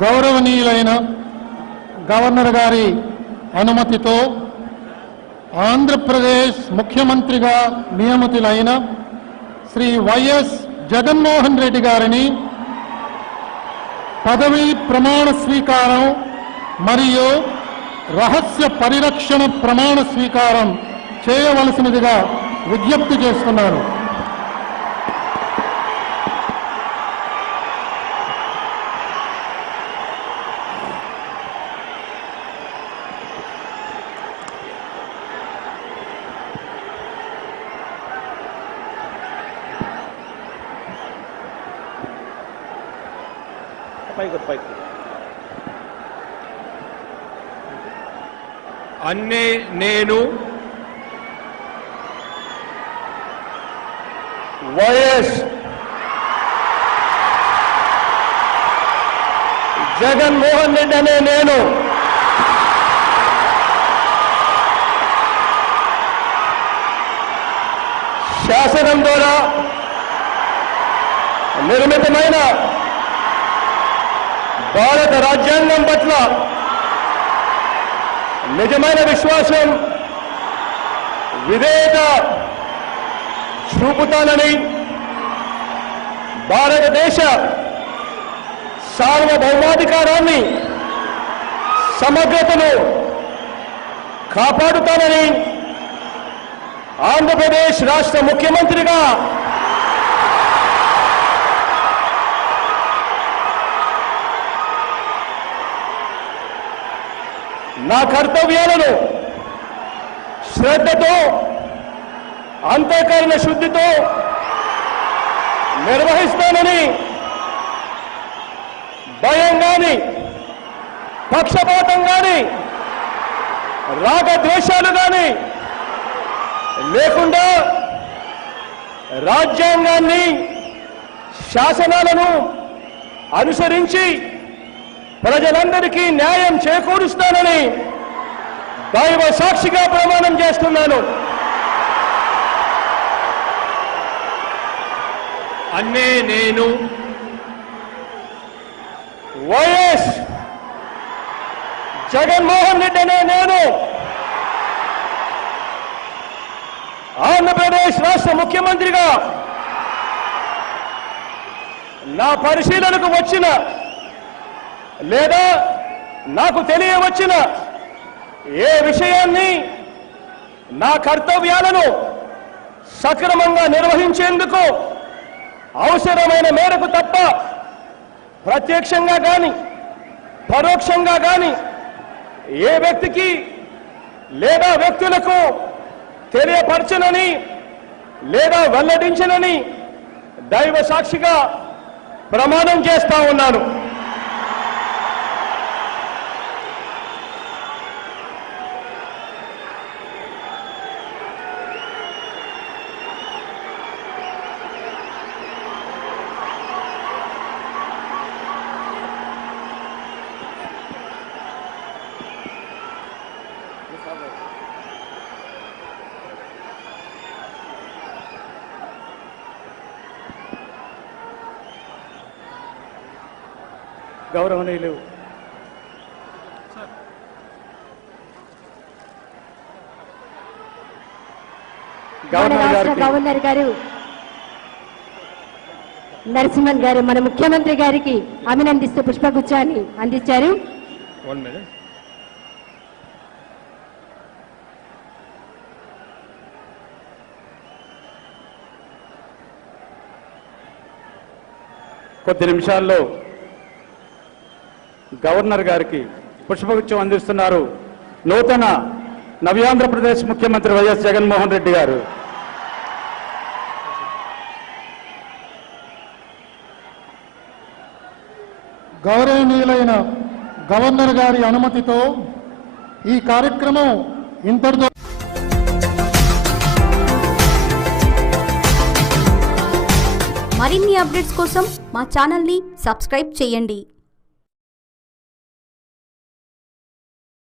గౌరవనీయులైన గవర్నర్ గారి అనుమతితో ఆంధ్రప్రదేశ్ ముఖ్యమంత్రిగా నియమితులైన శ్రీ వైఎస్ జగన్మోహన్ రెడ్డి గారిని పదవీ ప్రమాణ స్వీకారం మరియు రహస్య పరిరక్షణ ప్రమాణ స్వీకారం చేయవలసినదిగా విజ్ఞప్తి చేస్తున్నాను. అన్నే నేను వైఎస్ జగన్మోహన్ రెడ్డి అనే నేను శాసనం ద్వారా నిర్మితమైన భారత రాజ్యాంగం పట్ల నిజమైన విశ్వాసం విధేయత చూపుతానని భారతదేశ సార్వభౌమాధికారాన్ని సమగ్రతను కాపాడుతానని ఆంధ్రప్రదేశ్ రాష్ట్ర ముఖ్యమంత్రిగా నా కర్తవ్యాలను శ్రద్ధతో అంతఃకరణ శుద్ధితో నిర్వహిస్తానని భయం గాని పక్షపాతం గాని రాగద్వేషాలు గాని లేకుండా రాజ్యాంగాన్ని శాసనాలను అనుసరించి ప్రజలందరికీ న్యాయం చేకూరుస్తానని దైవ సాక్షిగా ప్రమాణం చేస్తున్నాను. అన్నే నేను వైఎస్ జగన్మోహన్ రెడ్డి అనే నేను ఆంధ్రప్రదేశ్ రాష్ట్ర ముఖ్యమంత్రిగా నా పరిశీలనకు వచ్చిన లేదా నాకు తెలియవచ్చిన ఏ విషయాన్ని నా కర్తవ్యాలను సక్రమంగా నిర్వహించేందుకు అవసరమైన మేరకు తప్ప ప్రత్యక్షంగా కానీ పరోక్షంగా కానీ ఏ వ్యక్తికి లేదా వ్యక్తులకు తెలియపరచనని లేదా వెల్లడించనని దైవ సాక్షిగా ప్రమాణం చేస్తా ఉన్నాను. గౌరవనీయులు గవర్నర్ గారు నరసింహన్ గారు మన ముఖ్యమంత్రి గారికి అభినందిస్తూ పుష్పగుచ్చాన్ని అందించారు. కొద్ది నిమిషాల్లో గవర్నర్ గారికి పుష్పగుచ్చం అందిస్తున్నారు నూతన నవ్యాంధ్రప్రదేశ్ ముఖ్యమంత్రి వైఎస్ జగన్మోహన్ రెడ్డి గారు. గౌరవనీయులైన గవర్నర్ గారి అనుమతితో ఈ కార్యక్రమం ఇంతటితో మరిన్ని అప్డేట్స్ కోసం మా ఛానల్ని సబ్స్క్రైబ్ చేయండి.